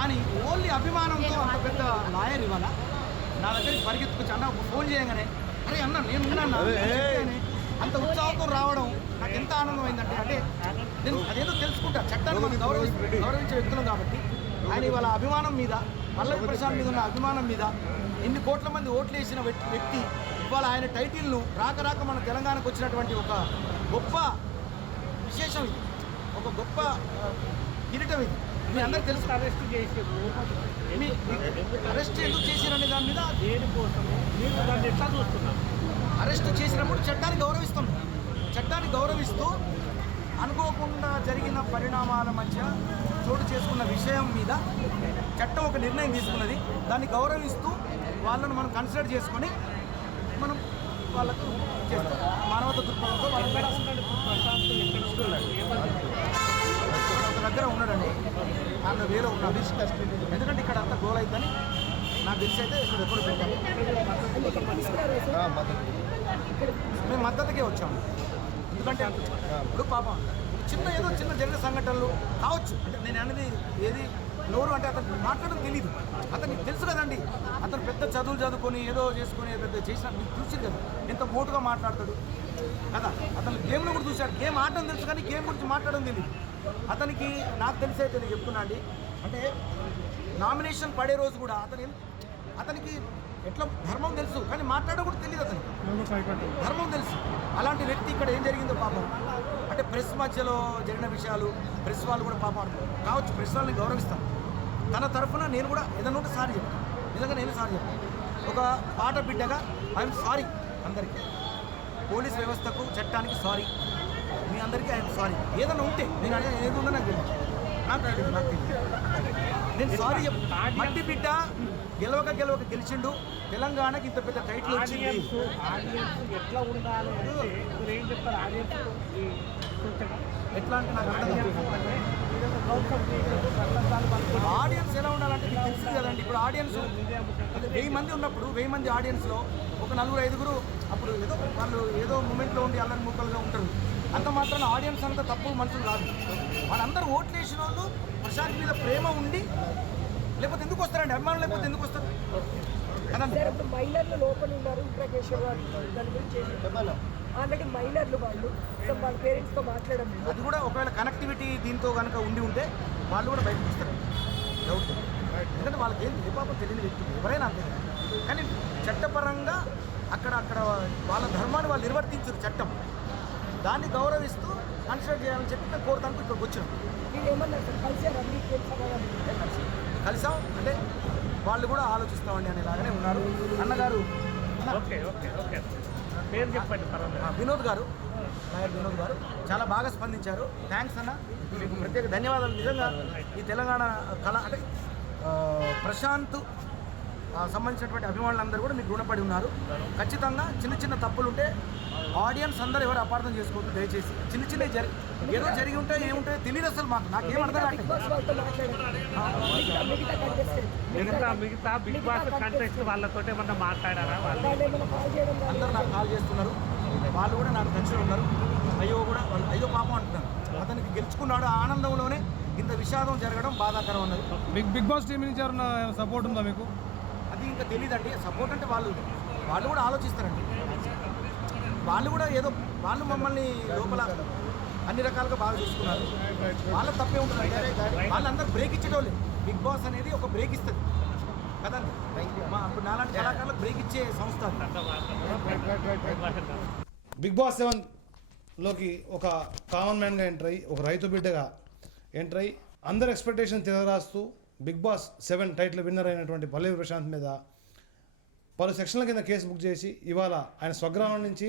కానీ ఓన్లీ అభిమానంతో అంత పెద్ద లాయర్ ఇవాళ నా దగ్గరికి పరిగెత్తుకొచ్చి అన్న ఫోన్ చేయగానే అరే అన్న నేను ఉన్నాను. అంత ఉత్సాహంతో రావడం నాకు ఎంత ఆనందం అయిందంటే అంటే నేను అదేదో తెలుసుకుంటా చట్టాన్ని మనం గౌరవి గౌరవించే వ్యక్తులం కాబట్టి ఆయన ఇవాళ అభిమానం మీద పల్లవి ప్రశాంత్ మీద ఉన్న అభిమానం మీద ఎన్ని కోట్ల మంది ఓట్లు వేసిన వ్యక్తి ఇవాళ ఆయన టైటిల్ను రాక రాక మన తెలంగాణకు వచ్చినటువంటి ఒక గొప్ప విశేషం ఇది. ఒక గొప్ప కిరీటం ఇది. మీ అందరికి తెలుసు అరెస్ట్ చేసారు అరెస్ట్ ఎందుకు చేశారనే దాని మీద దేనికోసము? మీరు దాన్ని ఎట్లా చూస్తున్నారు? అరెస్ట్ చేసినప్పుడు చట్టాన్ని గౌరవిస్తాం. చట్టాన్ని గౌరవిస్తూ అనుకోకుండా జరిగిన పరిణామాల మధ్య చోటు చేసుకున్న విషయం మీద చట్టం ఒక నిర్ణయం తీసుకున్నది. దాన్ని గౌరవిస్తూ వాళ్ళను మనం కన్సిడర్ చేసుకొని మనం వాళ్ళకు చేస్తాం. మానవత దృక్పథంతో వాళ్ళు దగ్గర ఉన్నాడండి. ఆమె వేరే ఉన్నాడు. ఎందుకంటే ఇక్కడ అంతా గోల్ అవుతుందని నాకు తెలిసి అయితే ఇక్కడ ఎప్పుడు పెట్టాము. మేము మద్దతుకే వచ్చాము. ఎందుకంటే ఇప్పుడు పాపం చిన్న ఏదో చిన్న జరిగిన సంఘటనలు కావచ్చు. అంటే నేను అనేది ఏది నోరు అంటే అతను మాట్లాడడం తెలియదు అతనికి తెలుసు కదండి. అతను పెద్ద చదువులు చదువుకొని ఏదో చేసుకొని పెద్ద చేసిన మీకు చూసింది కదా. ఎంత మోటుగా మాట్లాడతాడు. కదా? అతను గేమ్లో కూడా చూశాడు. గేమ్ ఆడడం తెలుసు కానీ గేమ్ గురించి మాట్లాడడం తెలియదు అతనికి నాకు తెలిసి అయితే నేను చెప్తున్నా అండి. అంటే నామినేషన్ పడే రోజు కూడా అతని అతనికి ఎట్లా ధర్మం తెలుసు కానీ మాట్లాడడం కూడా తెలియదు అతనికి. ధర్మం తెలుసు. అలాంటి వ్యక్తి ఇక్కడ ఏం జరిగిందో పాపం. అంటే ప్రెస్ మధ్యలో జరిగిన విషయాలు ప్రెస్ వాళ్ళు కూడా పాపం కావచ్చు ప్రెస్ వాళ్ళని గౌరవిస్తాను తన తరఫున నేను కూడా ఏదన్నా ఉంటే సారీ చెప్తాను నిజంగా నేను సారీ చెప్తాను ఒక పాట బిడ్డగా ఐఎమ్ సారీ అందరికీ. పోలీస్ వ్యవస్థకు చట్టానికి సారీ. మీ అందరికీ ఐఎమ్ సారీ. ఏదైనా ఉంటే నేను ఏది ఉందో నాకు తెలియదు నాకు తెలియదు నాకు తెలియదు నేను సారీ మట్టి బిడ్డ గెలవక గెలవక గెలిచిండు. తెలంగాణకి ఇంత పెద్ద టైటిల్ వచ్చింది. ఎట్లా ఉండాలి ఏం చెప్తారు? ఆడియన్స్ ఎట్లా అంటే నాకు అర్థం ఆడియన్స్ ఎలా ఉండాలంటే మీకు తెలుసు కదండి. ఇప్పుడు ఆడియన్స్ వెయ్యి మంది ఉన్నప్పుడు వెయ్యి మంది ఆడియన్స్లో ఒక నలుగురు ఐదుగురు అప్పుడు ఏదో వాళ్ళు ఏదో మూమెంట్లో ఉండి అల్లరి ముక్కలుగా ఉంటారు. అంత మాత్రాన ఆడియన్స్ అంతా తప్పు మనుషులు కాదు. వాళ్ళందరూ ఓట్లు వేసిన వాళ్ళు ప్రశాంత్ మీద ప్రేమ ఉండి లేకపోతే ఎందుకు వస్తారండి? అభిమానులు లేకపోతే ఎందుకు వస్తారు? మైనర్లు లోపల ఉన్నారు ఇంట్రాగేషన్ వాళ్ళు దాని గురించి చేసి ఆల్రెడీ మైనర్లు వాళ్ళు సో వాళ్ళ పేరెంట్స్తో మాట్లాడడం. అది కూడా ఒకవేళ కనెక్టివిటీ దీంతో కనుక ఉండి ఉంటే వాళ్ళు కూడా బయటకు వస్తారు. డౌట్ ఎందుకంటే వాళ్ళకి ఏం ఏ పాపం తెలియని వ్యక్తులు ఎవరైనా అంతే. కానీ చట్టపరంగా అక్కడ అక్కడ వాళ్ళ ధర్మాన్ని వాళ్ళు నిర్వర్తించారు చట్టం. దాన్ని గౌరవిస్తూ కన్సిడర్ చేయాలని చెప్పి మేము కోరుతానికి ఇక్కడికి వచ్చినాం? కలిసాం. అంటే వాళ్ళు కూడా ఆలోచిస్తామండి అనేలాగానే ఉన్నారు. అన్నగారు అన్న, ఓకే ఓకే ఓకే. పేరు చెప్పండి ఆ, పర్వాలేదు వినోద్ గారు నాయర్ వినోద్ గారు చాలా బాగా స్పందించారు. థ్యాంక్స్ అన్న. మీకు ప్రత్యేక ధన్యవాదాలు. నిజంగా ఈ తెలంగాణ కళ అంటే ప్రశాంత్ సంబంధించినటువంటి అభిమానులందరూ కూడా మీకు రుణపడి ఉన్నారు. ఖచ్చితంగా చిన్న చిన్న తప్పులుంటే ఆడియన్స్ అందరూ ఎవరు అపార్థం చేసుకోవద్దు దయచేసి. చిన్న చిన్న జరి ఏదో జరిగి ఉంటే ఏముంటాయో తెలియదు అసలు మాకు. నాకేం అర్థం మిగతా బిగ్ బాస్ కంటెస్ట్ వాళ్ళతో ఏమన్నా మాట్లాడారా అందరూ నాకు కాల్ చేస్తున్నారు. వాళ్ళు కూడా నాకు టచ్లో ఉన్నారు. అయ్యో కూడా వాళ్ళు అయ్యో పాపం అంటున్నారు. అతనికి గెలుచుకున్నాడు ఆనందంలోనే ఇంత విషాదం జరగడం బాధాకరం అన్నది. బిగ్ బిగ్ బాస్ టీం నుంచి సపోర్ట్ ఉందా మీకు? అది ఇంకా తెలియదండి సపోర్ట్ అంటే వాళ్ళు. వాళ్ళు కూడా ఆలోచిస్తారండి. వాళ్ళు కూడా ఏదో వాళ్ళు మమ్మల్ని లోపల అన్ని రకాలుగా బాగా చూసుకున్నారు. వాళ్ళ తప్పే ఉంటుంది వాళ్ళందరూ బ్రేక్ ఇచ్చేటోళ్ళు. బిగ్ బాస్ అనేది ఒక బ్రేక్ ఇస్తుంది. కదండి? మా ఇప్పుడు నాలాంటి కళాకారులకు బ్రేక్ ఇచ్చే సంస్థ బిగ్ బాస్ సెవెన్లోకి ఒక కామన్ మ్యాన్గా ఎంటర్ అయ్యి ఒక రైతు బిడ్డగా ఎంటర్ అయ్యి అందరు expectation తిరగరాస్తూ big boss seven title winner అయినటువంటి పల్లవి ప్రశాంత్ మీద పలు సెక్షన్ల కింద కేసు బుక్ చేసి ఇవాళ ఆయన స్వగ్రామం నుంచి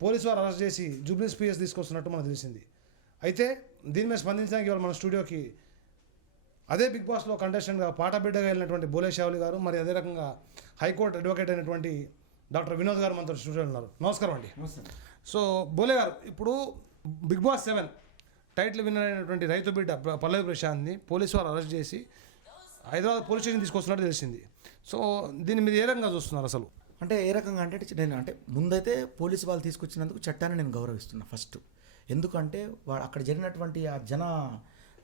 పోలీసు వారు అరెస్ట్ చేసి జూబ్లీస్ పిఎస్ తీసుకొస్తున్నట్టు మనకు తెలిసింది. అయితే దీని మీద స్పందించడానికి ఇవాళ మన స్టూడియోకి అదే బిగ్ బాస్లో కంటెస్టెంట్గా పాట బిడ్డగా వెళ్ళినటువంటి బోలే షావులి గారు మరి అదే రకంగా హైకోర్టు అడ్వకేట్ అయినటువంటి డాక్టర్ వినోద్ గారు మనతో స్టూడియోలో ఉన్నారు. నమస్కారం అండి. సో బోలే గారు ఇప్పుడు big boss seven title winner అయినటువంటి రైతు బిడ్డ పల్లవి ప్రశాంత్ని పోలీసు వారు అరెస్ట్ చేసి హైదరాబాద్ పోలీస్ స్టేషన్ తీసుకొస్తున్నట్టు తెలిసింది. సో దీన్ని మీరు ఏ రకంగా చూస్తున్నారు అసలు? అంటే ఏ రకంగా అంటే నేను అంటే ముందైతే పోలీసు వాళ్ళు తీసుకొచ్చినందుకు చట్టాన్ని నేను గౌరవిస్తున్నా ఫస్ట్. ఎందుకంటే వాడు అక్కడ జరిగినటువంటి ఆ జన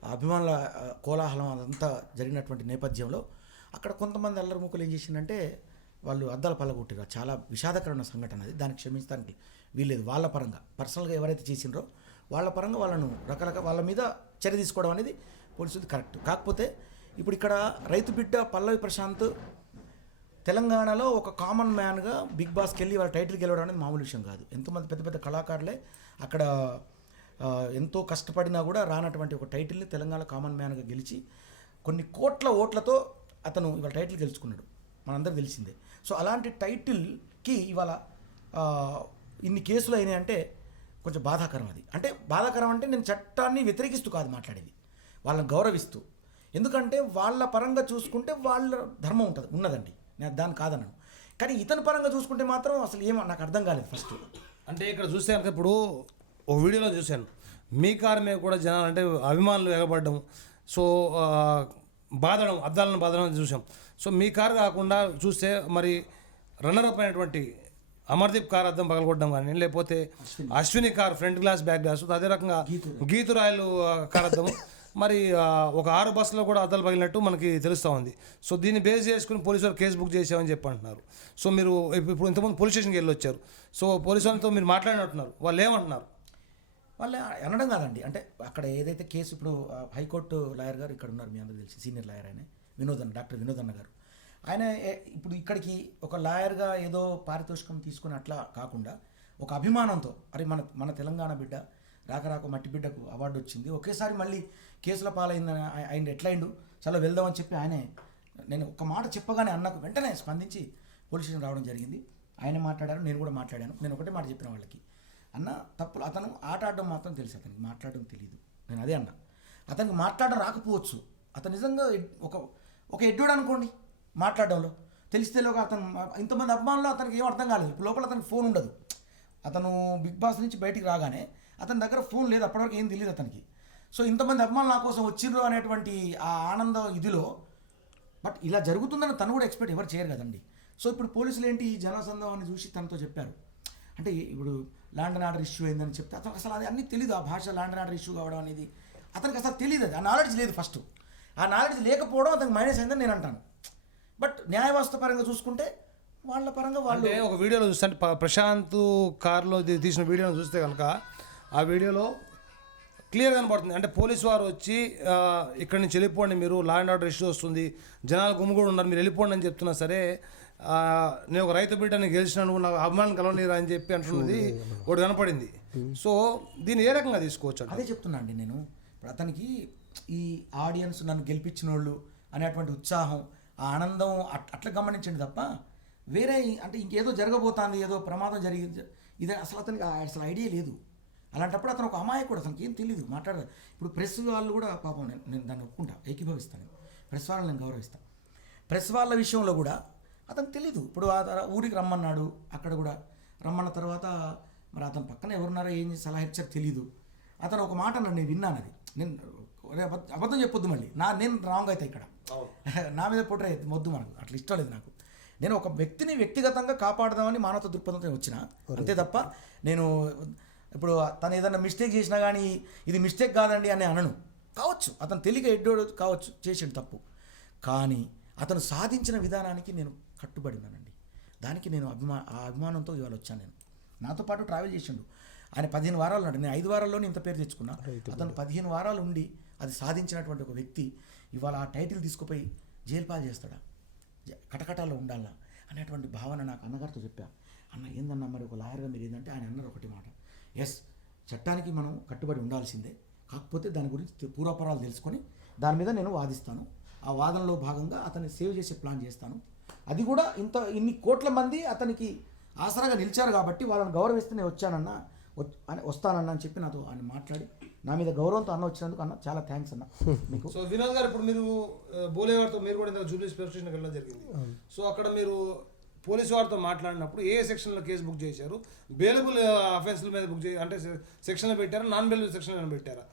అభిమానుల కోలాహలం అదంతా జరిగినటువంటి నేపథ్యంలో అక్కడ కొంతమంది అల్లరి ఏం చేసిందంటే వాళ్ళు అద్దాల పల్లగొట్టారు చాలా విషాదకరమైన సంఘటన అది. దానికి క్షమించడానికి వీల్లేదు. వాళ్ళ పరంగా. పర్సనల్గా ఎవరైతే చేసిండ్రో వాళ్ళ పరంగా వాళ్ళను రకరకాల వాళ్ళ మీద చర్య తీసుకోవడం అనేది పోలీసు కరెక్ట్. కాకపోతే ఇప్పుడు ఇక్కడ రైతు బిడ్డ పల్లవి ప్రశాంత్ తెలంగాణలో ఒక కామన్ మ్యాన్గా బిగ్ బాస్కి వెళ్ళి వాళ్ళ టైటిల్ గెలవడం అనేది మామూలు విషయం కాదు. ఎంతోమంది పెద్ద పెద్ద కళాకారులే అక్కడ ఎంతో కష్టపడినా కూడా రానటువంటి ఒక టైటిల్ని తెలంగాణ కామన్ మ్యాన్గా గెలిచి కొన్ని కోట్ల ఓట్లతో అతను ఇవాళ టైటిల్ గెలుచుకున్నాడు. మనందరూ తెలిసిందే. సో అలాంటి టైటిల్కి ఇవాళ ఇన్ని కేసులు అయినాయి అంటే కొంచెం బాధాకరం అది. అంటే బాధాకరం అంటే నేను చట్టాన్ని వ్యతిరేకిస్తూ కాదు మాట్లాడేది. వాళ్ళని గౌరవిస్తూ. ఎందుకంటే వాళ్ళ పరంగా చూసుకుంటే వాళ్ళ ధర్మం ఉంటుంది ఉన్నదండి. నేను దాన్ని కాదన్నాను కానీ ఇతని పరంగా చూసుకుంటే మాత్రం అసలు ఏమో నాకు అర్థం కాలేదు ఫస్ట్ అంటే ఇక్కడ చూస్తే కనుక ఇప్పుడు ఒక వీడియోలో చూశాను. మీ కారు మీద కూడా జనాలు అంటే అభిమానులు ఎగబడడం సో బాధడం అద్దాలను బాధడం చూసాం సో మీ కారు కాకుండా చూస్తే మరి రన్నర్ అప్ అయినటువంటి అమర్దీప్ కార్ అద్దం పగలగొట్టడం కానీ లేకపోతే Ashwini. Car front glass back glass అదే రకంగా గీతురాయలు కార్ అద్దం మరి ఒక ఆరు బస్సులో కూడా అద్దాలు పగిలినట్టు మనకి తెలుస్తూ ఉంది. సో దీన్ని బేస్ చేసుకుని పోలీసు వారు కేసు బుక్ చేసామని చెప్పి అంటున్నారు సో మీరు ఇప్పుడు ఇంతకుముందు పోలీస్ స్టేషన్కి వెళ్ళి వచ్చారు సో పోలీసు వాళ్ళతో మీరు మాట్లాడినట్టున్నారు. వాళ్ళు ఏమంటున్నారు వాళ్ళు అనడం కాదండి. అంటే అక్కడ ఏదైతే కేసు ఇప్పుడు హైకోర్టు లాయర్ గారు ఇక్కడ ఉన్నారు మీ అందరూ తెలిసి సీనియర్ లాయర్ ఆయన వినోద్ అన్న డాక్టర్ వినోద్ అన్న గారు. ఆయన ఇప్పుడు ఇక్కడికి ఒక లాయర్గా ఏదో పారితోషికం తీసుకుని అట్లా కాకుండా ఒక అభిమానంతో అరే మన మన తెలంగాణ బిడ్డ రాక రాక మట్టి బిడ్డకు అవార్డు వచ్చింది ఒకేసారి మళ్ళీ కేసుల పాలైంది ఆయన ఎట్లయిండు? చాలా వెళ్దామని చెప్పి ఆయనే నేను ఒక మాట చెప్పగానే అన్నకు వెంటనే స్పందించి పోలీస్ స్టేషన్ రావడం జరిగింది. ఆయన మాట్లాడారు నేను కూడా మాట్లాడాను. నేను ఒకటే మాట చెప్పిన వాళ్ళకి. అన్న తప్పులు అతను ఆట ఆడడం మాత్రం తెలుసు అతనికి. మాట్లాడడం తెలియదు నేను అదే అన్న. అతనికి మాట్లాడడం రాకపోవచ్చు. అతను నిజంగా ఒక ఒక ఎడ్డుడు అనుకోండి మాట్లాడడంలో. తెలిస్తేలోగా అతను ఇంతమంది అభిమానులు అతనికి ఏం అర్థం కాలేదు. ఇప్పుడు లోపల అతనికి ఫోన్ ఉండదు. అతను బిగ్ బాస్ నుంచి బయటికి రాగానే అతని దగ్గర ఫోన్ లేదు. అప్పటివరకు ఏం తెలియదు అతనికి. సో ఇంతమంది అభిమానులు నా కోసం వచ్చిర్రు అనేటువంటి ఆ ఆనందం ఇదిలో బట్ ఇలా జరుగుతుందని తను కూడా ఎక్స్పెక్ట్ ఎవరు చేయరు కదండి. సో ఇప్పుడు పోలీసులు ఏంటి ఈ జనసంధం అని చూసి తనతో చెప్పారు? అంటే ఇప్పుడు ల్యాండ్ అండ్ ఆర్డర్ ఇష్యూ అయిందని చెప్తే అతనికి అసలు అది అన్నీ తెలియదు ఆ భాష ల్యాండ్ అండ్ ఆర్డర్ ఇష్యూ కావడం అనేది అతనికి అసలు తెలియదు అది. ఆ నాలెడ్జ్ లేదు ఫస్ట్ ఆ నాలెడ్జ్ లేకపోవడం అతనికి మైనస్ అయిందని నేను అంటాను. బట్ న్యాయ వ్యవస్థ పరంగా చూసుకుంటే వాళ్ళ పరంగా వాళ్ళు ఒక వీడియోలో చూస్తే ప్రశాంత్ కార్లో తీసిన వీడియోను చూస్తే కనుక ఆ వీడియోలో క్లియర్ కనపడుతుంది అంటే పోలీసు వారు వచ్చి ఇక్కడి నుంచి వెళ్ళిపోండి మీరు లా అండ్ ఆర్డర్ ఇష్యూ వస్తుంది. జనాలు గుమ్ముగూడు ఉన్నారు మీరు వెళ్ళిపోండి అని చెప్తున్నా సరే నేను ఒక రైతు బిడ్డని గెలిచినాను నాకు అభిమానం కలవలేరా అని చెప్పి అంటున్నది ఒకటి కనపడింది. సో దీన్ని ఏ రకంగా తీసుకోవచ్చు అదే చెప్తున్నా అండి నేను. ఇప్పుడు అతనికి ఈ ఆడియన్స్ నన్ను గెలిపించిన వాళ్ళు అనేటువంటి ఉత్సాహం ఆ ఆనందం అట్- అట్లా గమనించండి తప్ప వేరే అంటే ఇంకేదో జరగబోతుంది ఏదో ప్రమాదం జరిగింది ఇది అసలు అతనికి అసలు ఐడియా లేదు. అలాంటప్పుడు అతను ఒక అమాయకుడు అతనికి ఏం తెలియదు మాట్లాడదు ఇప్పుడు ప్రెస్ వాళ్ళు కూడా పాపం నేను నేను దాన్ని ఒప్పుకుంటా ఏకీభవిస్తాను. ప్రెస్ వాళ్ళని నేను గౌరవిస్తాను ప్రెస్ వాళ్ళ విషయంలో కూడా అతనికి తెలీదు. ఇప్పుడు ఆ తర- ఊరికి రమ్మన్నాడు అక్కడ కూడా రమ్మన్న తర్వాత మరి అతని పక్కన ఎవరున్నారో ఏం చేసి సలహా ఇచ్చారో తెలీదు. అతను ఒక మాట అన్నాడు నేను విన్నాను అది. నేను అబద్ధం చెప్పొద్దు మళ్ళీ. నా నేను రాంగ్ అయితే ఇక్కడ. నా మీద పొట్రే మొద్దు మనకు. అట్లా ఇష్టం లేదు నాకు. నేను ఒక వ్యక్తిని వ్యక్తిగతంగా కాపాడదామని మానవత దృక్పథంతో వచ్చిన. అంతే తప్ప నేను ఇప్పుడు తను ఏదైనా మిస్టేక్ చేసినా కానీ ఇది మిస్టేక్ కాదండి అని అనను. కావచ్చు అతను తెలియక ఎడ్డోడు కావచ్చు చేసిండు తప్పు. కానీ అతను సాధించిన విధానానికి నేను కట్టుబడి ఉన్నానండి దానికి నేను అభిమా ఆ అభిమానంతో ఇవాళ వచ్చాను నేను. నాతో పాటు ట్రావెల్ చేసిండు. ఆయన పదిహేను వారాలు ఉన్నాడు. నేను ఐదు వారాల్లోనే ఇంత పేరు తెచ్చుకున్నా. అతను పదిహేను వారాలు ఉండి అది సాధించినటువంటి ఒక వ్యక్తి ఇవాళ ఆ టైటిల్ తీసుకుపోయి జైలు పాలు చేస్తాడా? జ- కటకటాల్లో ఉండాలా? అనేటువంటి భావన నాకు అన్నగారితో చెప్పా. అన్న ఏందన్నా మరి ఒక లాయర్గా మీరు ఏంటంటే ఆయన అన్నారు ఒకటి మాట. ఎస్ చట్టానికి మనం కట్టుబడి ఉండాల్సిందే. కాకపోతే దాని గురించి పూర్వపరాలు తెలుసుకొని దాని మీద నేను వాదిస్తాను. ఆ వాదనలో భాగంగా అతన్ని సేవ్ చేసే ప్లాన్ చేస్తాను. అది కూడా ఇంత ఇన్ని కోట్ల మంది అతనికి ఆసరాగా నిలిచారు కాబట్టి వాళ్ళని గౌరవిస్తే నేను వచ్చానన్న వచ్- అని వస్తానన్న అని చెప్పి నాతో ఆయన మాట్లాడి నా మీద గౌరవంతో అన్న వచ్చినందుకు అన్న చాలా థ్యాంక్స్ అన్న మీకు. సో వినోద్ గారు ఇప్పుడు మీరు ఆ, బోలే వారితో మీరు కూడా ఇంత జూబ్లీ స్పెషల్ వెళ్ళడం జరిగింది. సో అక్కడ మీరు పోలీసు వారితో మాట్లాడినప్పుడు ఏ సెక్షన్లో కేసు బుక్ చేశారు? బెయిలబుల్ అఫెన్స్ల మీద బుక్ చేయ అంటే సెక్షన్లో పెట్టారా? నాన్ బెయిలబుల్ సెక్షన్లో పెట్టారా?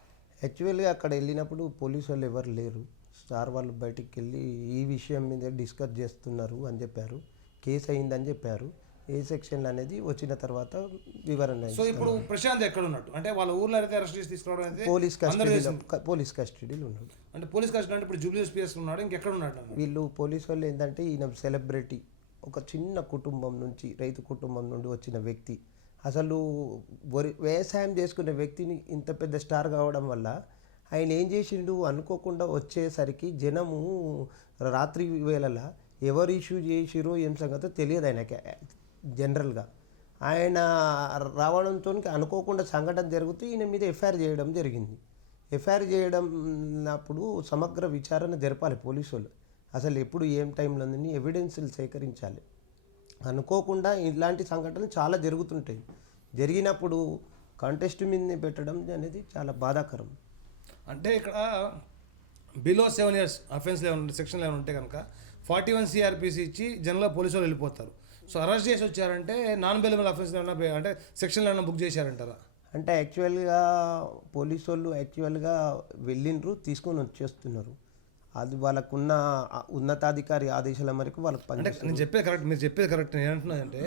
యాక్చువల్గా అక్కడ వెళ్ళినప్పుడు పోలీసు వాళ్ళు ఎవరు లేరు. సార్ వాళ్ళు బయటికి వెళ్ళి ఈ విషయం మీద డిస్కస్ చేస్తున్నారు అని చెప్పారు. కేసు అయిందని చెప్పారు. ఏ సెక్షన్లు అనేది వచ్చిన తర్వాత వివరణ సో ఇప్పుడు ప్రశాంత్ ఎక్కడ ఉన్నట్టు? అంటే వాళ్ళ ఊర్లో అయితే అరెస్ట్ చేసి తీసుకురావడం అయితే పోలీస్ కస్టడీలో పోలీస్ కస్టడీలో ఉన్నాడు. అంటే పోలీస్ కస్టడీ అంటే ఇప్పుడు జూబ్లీస్ పిఎస్ ఉన్నాడు ఇంకెక్కడ ఉన్నాడు? వీళ్ళు పోలీసు వాళ్ళు ఏంటంటే ఈయన సెలబ్రిటీ. ఒక చిన్న కుటుంబం నుంచి రైతు కుటుంబం నుండి వచ్చిన వ్యక్తి అసలు వరి వ్యవసాయం చేసుకునే వ్యక్తిని ఇంత పెద్ద స్టార్ కావడం వల్ల ఆయన ఏం చేసిండు అనుకోకుండా వచ్చేసరికి జనము రాత్రి వేళల ఎవరు ఇష్యూ చేసిరో ఏం సంగతో తెలియదు ఆయనకి జనరల్గా. ఆయన రావడంతో అనుకోకుండా సంఘటన జరుగుతూ ఈయన మీద ఎఫ్ఐఆర్ చేయడం జరిగింది. ఎఫ్ఐఆర్ చేయడం అప్పుడు సమగ్ర విచారణ జరపాలి పోలీసు వాళ్ళు అసలు ఎప్పుడు ఏం టైంలో ఉందని ఎవిడెన్స్లు సేకరించాలి. అనుకోకుండా ఇలాంటి సంఘటనలు చాలా జరుగుతుంటాయి. జరిగినప్పుడు కాంటెస్ట్ మీద పెట్టడం అనేది చాలా బాధాకరం. అంటే ఇక్కడ బిలో సెవెన్ ఇయర్స్ అఫెన్స్ ఏమైనా సెక్షన్ ఏమైనా ఉంటే కనుక ఫార్టీ వన్ సిఆర్పిసి ఇచ్చి జనరల్గా పోలీసు వాళ్ళు వెళ్ళిపోతారు. సో అరెస్ట్ చేసి వచ్చారంటే నాన్ బెలబుల్ అఫెన్స్ ఏమైనా అంటే సెక్షన్లు ఏమైనా బుక్ చేశారంటారా? అంటే యాక్చువల్గా పోలీసు వాళ్ళు యాక్చువల్గా వెళ్ళిండ్రు తీసుకొని వచ్చేస్తున్నారు. అది వాళ్ళకున్న ఉన్నతాధికారి ఆదేశాల మేరకు వాళ్ళకి అంటే పని నేను చెప్పేది కరెక్ట్ మీరు చెప్పేది కరెక్ట్ నేను ఏమంటున్నానంటే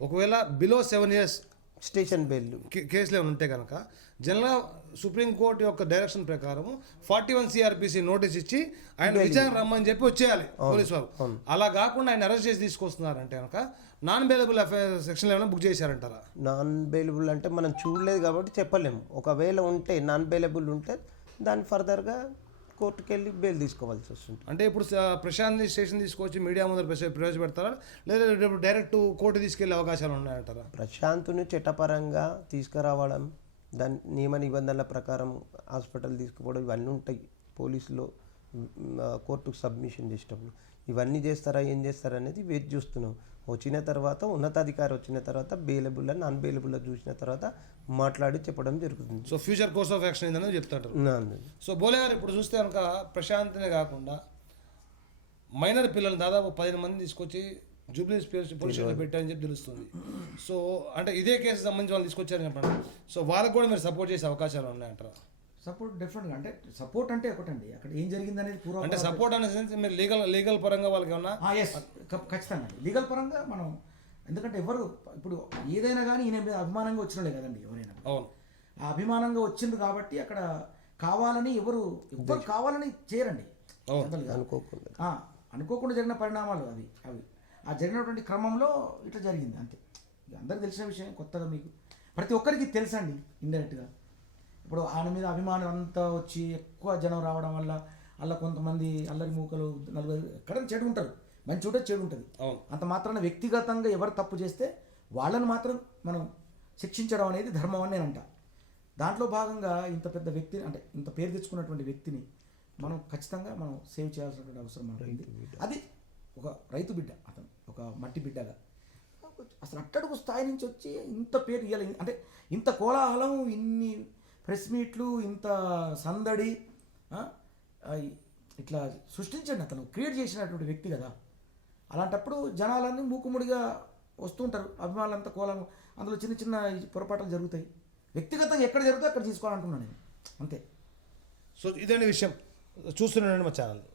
ఒకవేళ below seven years station bail కే- కేసులు ఏమైనా ఉంటే కనుక జనరల్గా సుప్రీంకోర్టు యొక్క డైరెక్షన్ ప్రకారం ఫార్టీ వన్ సిఆర్పిసి నోటీస్ ఇచ్చి ఆయన విచారణ రమ్మని చెప్పి వచ్చేయాలి పోలీసు వాళ్ళు అలా కాకుండా ఆయన అరెస్ట్ చేసి తీసుకొస్తున్నారంటే కనుక నాన్ బెయిలబుల్ సెక్షన్ ఏమైనా బుక్ చేశారంటారా? నాన్ బెయిలబుల్ అంటే మనం చూడలేదు కాబట్టి చెప్పలేము. ఒకవేళ ఉంటే నాన్ బెయిలబుల్ ఉంటే దాన్ని ఫర్దర్గా కోర్టుకు వెళ్ళి బెయిల్ తీసుకోవాల్సి వస్తుంది. అంటే ఇప్పుడు ప్రశాంత్ స్టేషన్ తీసుకొచ్చి మీడియా ముందర ప్రవేశపెడతారా? లేదా డైరెక్ట్ కోర్టు తీసుకెళ్ళే అవకాశాలు ఉన్నాయంటారా? ప్రశాంత్ని చట్టపరంగా తీసుకురావడం దాని నియమ నిబంధనల ప్రకారం హాస్పిటల్ తీసుకుపోవడం ఇవన్నీ ఉంటాయి. పోలీసులో కోర్టుకు సబ్మిషన్ చేసేటప్పుడు. ఇవన్నీ చేస్తారా ఏం చేస్తారా అనేది వేచి చూస్తున్నాం. వచ్చిన తర్వాత ఉన్నతాధికారి వచ్చిన తర్వాత బెయిలబుల్ నాన్ బెయిలబుల్ చూసిన తర్వాత మాట్లాడి చెప్పడం జరుగుతుంది. So future course of action ఏంటనేది చెప్తారు నా- సో బోలే గారు ఇప్పుడు చూస్తే కనుక ప్రశాంత్నే కాకుండా మైనర్ పిల్లలు దాదాపు పదిహేను మంది తీసుకొచ్చి జూబ్లీ పోలీస్ స్టేషన్లో పెట్టారని చెప్పి తెలుస్తుంది. సో అంటే ఇదే కేసు సంబంధించి వాళ్ళు తీసుకొచ్చారని చెప్పండి. సో వాళ్ళకు కూడా మీరు సపోర్ట్ చేసే అవకాశాలు ఉన్నాయంటారా? సపోర్ట్ డెఫినెట్గా అంటే సపోర్ట్ అంటే ఒకటండి. అక్కడ ఏం జరిగింది అనేది పూర్వ అంటే సపోర్ట్ అనే సెన్స్ మీరు లీగల్ లీగల్ పరంగా వాళ్ళకి ఏమన్నా ఎస్ ఖచ్చితంగా లీగల్ పరంగా మనం ఎందుకంటే ఎవరు ఇప్పుడు ఏదైనా కానీ ఈయన మీద అభిమానంగా వచ్చినలే కదండి ఎవరైనా. అవును. ఆ అభిమానంగా వచ్చింది కాబట్టి అక్కడ కావాలని ఎవరు ఎవరు కావాలని చేయరండి. అనుకోకుండా. ఆ, అనుకోకుండా జరిగిన పరిణామాలు అవి అవి. ఆ జరిగినటువంటి క్రమంలో ఇట్లా జరిగింది అంతే. ఇక అందరికి తెలిసిన విషయం కొత్తగా మీకు ప్రతి ఒక్కరికి తెలుసండి ఇండైరెక్ట్గా ఇప్పుడు ఆయన మీద అభిమానం అంతా వచ్చి ఎక్కువ జనం రావడం వల్ల అలా కొంతమంది అల్లరి మూకలు నలుగురు ఎక్కడ చెడు ఉంటారు. మంచి ఉంటే చెడు ఉంటుంది. అంత మాత్రాన వ్యక్తిగతంగా ఎవరు తప్పు చేస్తే వాళ్ళని మాత్రం మనం శిక్షించడం అనేది ధర్మం అని నేను అంట దాంట్లో భాగంగా ఇంత పెద్ద వ్యక్తి అంటే ఇంత పేరు తెచ్చుకున్నటువంటి వ్యక్తిని మనం ఖచ్చితంగా మనం సేవ్ చేయాల్సినటువంటి అవసరం మనకు అది ఒక రైతు బిడ్డ అతను ఒక మట్టి బిడ్డగా. అసలు అట్టడుగు స్థాయి నుంచి వచ్చి ఇంత పేరు ఇవ్వాలి అంటే ఇంత కోలాహలం ఇన్ని ప్రెస్ మీట్లు ఇంత సందడి ఇట్లా సృష్టించండి అతను క్రియేట్ చేసినటువంటి వ్యక్తి కదా. అలాంటప్పుడు జనాలన్నీ మూకుముడిగా వస్తుంటారు అభిమానులంతా కోలం అందులో చిన్న చిన్న పొరపాట్లు జరుగుతాయి. వ్యక్తిగతంగా ఎక్కడ జరుగుతుందో అక్కడ తీసుకోవాలంటున్నాను నేను అంతే. సో ఇదే విషయం? చూస్తున్నానండి మా ఛానల్.